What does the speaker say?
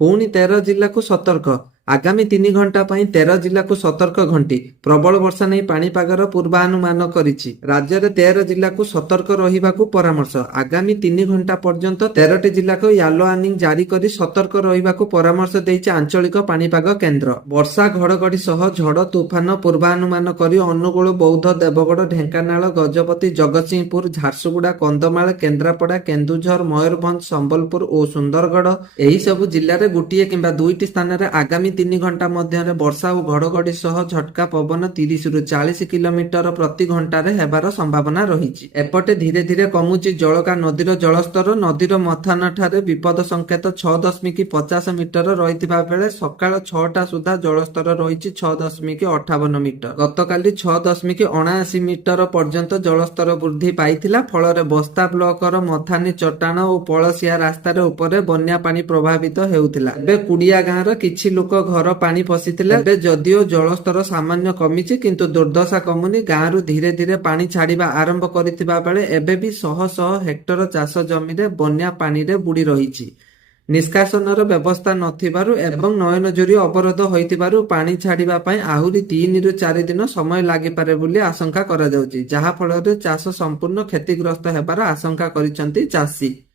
ପୁଣି 13 ଜିଲ୍ଲାକୁ ସତର୍କ। ଆଗାମୀ 3 ଘଣ୍ଟା ପାଇଁ 13 ଜିଲ୍ଲାକୁ ସତର୍କ ଘଣ୍ଟି। ପ୍ରବଳ ବର୍ଷା ନେଇ ପାଣିପାଗର ପୂର୍ବାନୁମାନ କରିଛି। ରାଜ୍ୟରେ 13 ଜିଲ୍ଲାକୁ ସତର୍କ ରହିବାକୁ ପରାମର୍ଶ। ଆଗାମୀ 3 ଘଣ୍ଟା ପର୍ଯ୍ୟନ୍ତ 13ଟି ଜିଲ୍ଲାକୁ ୟେଲୋ ୱାର୍ଣ୍ଣିଂ ଜାରି କରି ସତର୍କ ରହିବାକୁ ପରାମର୍ଶ ଦେଇଛି ଆଞ୍ଚଳିକ ପାଣିପାଗ କେନ୍ଦ୍ର। ବର୍ଷା ଘଡ଼ଘଡ଼ି ସହ ଝଡ଼ ତୁଫାନ ପୂର୍ବାନୁମାନ କରି ଅନୁଗୁଳ, ବୌଦ୍ଧ, ଦେବଗଡ଼, ଢେଙ୍କାନାଳ, ଗଜପତି, ଜଗତସିଂହପୁର, ଝାରସୁଗୁଡ଼ା, କନ୍ଧମାଳ, କେନ୍ଦ୍ରାପଡ଼ା, କେନ୍ଦୁଝର, ମୟୂରଭଞ୍ଜ, ସମ୍ବଲପୁର ଓ ସୁନ୍ଦରଗଡ଼ ଏହି ସବୁ ଜିଲ୍ଲାରେ ଗୋଟିଏ କିମ୍ବା ଦୁଇଟି ସ୍ଥାନରେ ଆଗାମୀ 3 ଘଣ୍ଟା ମଧ୍ୟରେ ବର୍ଷା ଓ ଘଡ଼ଘଡ଼ି ସହ ଝଟକା ପବନ 30ରୁ 40 କିଲୋମିଟର ପ୍ରତି ଘଣ୍ଟାରେ ହେବାର ସମ୍ଭାବନା ରହିଛି। ଏପଟେ ଧୀରେ ଧୀରେ କମୁଛି ଜଳକା ନଦୀର ଜଳସ୍ତର। ନଦୀର ମଥାନଠାରେ ବିପଦ ସଂକେତ 6.50 ମିଟର ରହିଥିବା ବେଳେ ସକାଳ 6ଟା ସୁଦ୍ଧା ଜଳସ୍ତର ରହିଛି 6.58 ମିଟର। ଗତକାଲି 6.79 ମିଟର ପର୍ଯ୍ୟନ୍ତ ଜଳସ୍ତର ବୃଦ୍ଧି ପାଇଥିଲା। ଫଳରେ ବସ୍ତା ବ୍ଲକର ମଥାନୀ, ଚଟାଣ ଓ ପଳସିଆ ରାସ୍ତାରେ ଉପରେ ବନ୍ୟା ପାଣି ପ୍ରଭାବିତ ହେଉଥିଲା। ଏବେ କୁଡ଼ିଆ ଗାଁର କିଛି ଲୋକ ଘର ପାଣି ପଶିଥିଲେ। ଏବେ ଯଦିଓ ଜଳସ୍ତର ସାମାନ୍ୟ କମିଛି କିନ୍ତୁ ଦୁର୍ଦ୍ଦଶା କମୁନି। ଗାଁରୁ ଧୀରେ ଧୀରେ ପାଣି ଛାଡ଼ିବା ଆରମ୍ଭ କରିଥିବା ବେଳେ ଏବେ ବି ଶହ ଶହ ହେକ୍ଟର ଚାଷ ଜମିରେ ବନ୍ୟା ପାଣିରେ ବୁଡ଼ି ରହିଛି। ନିଷ୍କାସନର ବ୍ୟବସ୍ଥା ନଥିବାରୁ ଏବଂ ନୟନଜୋରି ଅବରୋଧ ହୋଇଥିବାରୁ ପାଣି ଛାଡ଼ିବା ପାଇଁ ଆହୁରି 3ରୁ 4 ଦିନ ସମୟ ଲାଗିପାରେ ବୋଲି ଆଶଙ୍କା କରାଯାଉଛି, ଯାହା ଫଳରେ ଚାଷ ସମ୍ପୂର୍ଣ୍ଣ କ୍ଷତିଗ୍ରସ୍ତ ହେବାର ଆଶଙ୍କା କରିଛନ୍ତି ଚାଷୀ।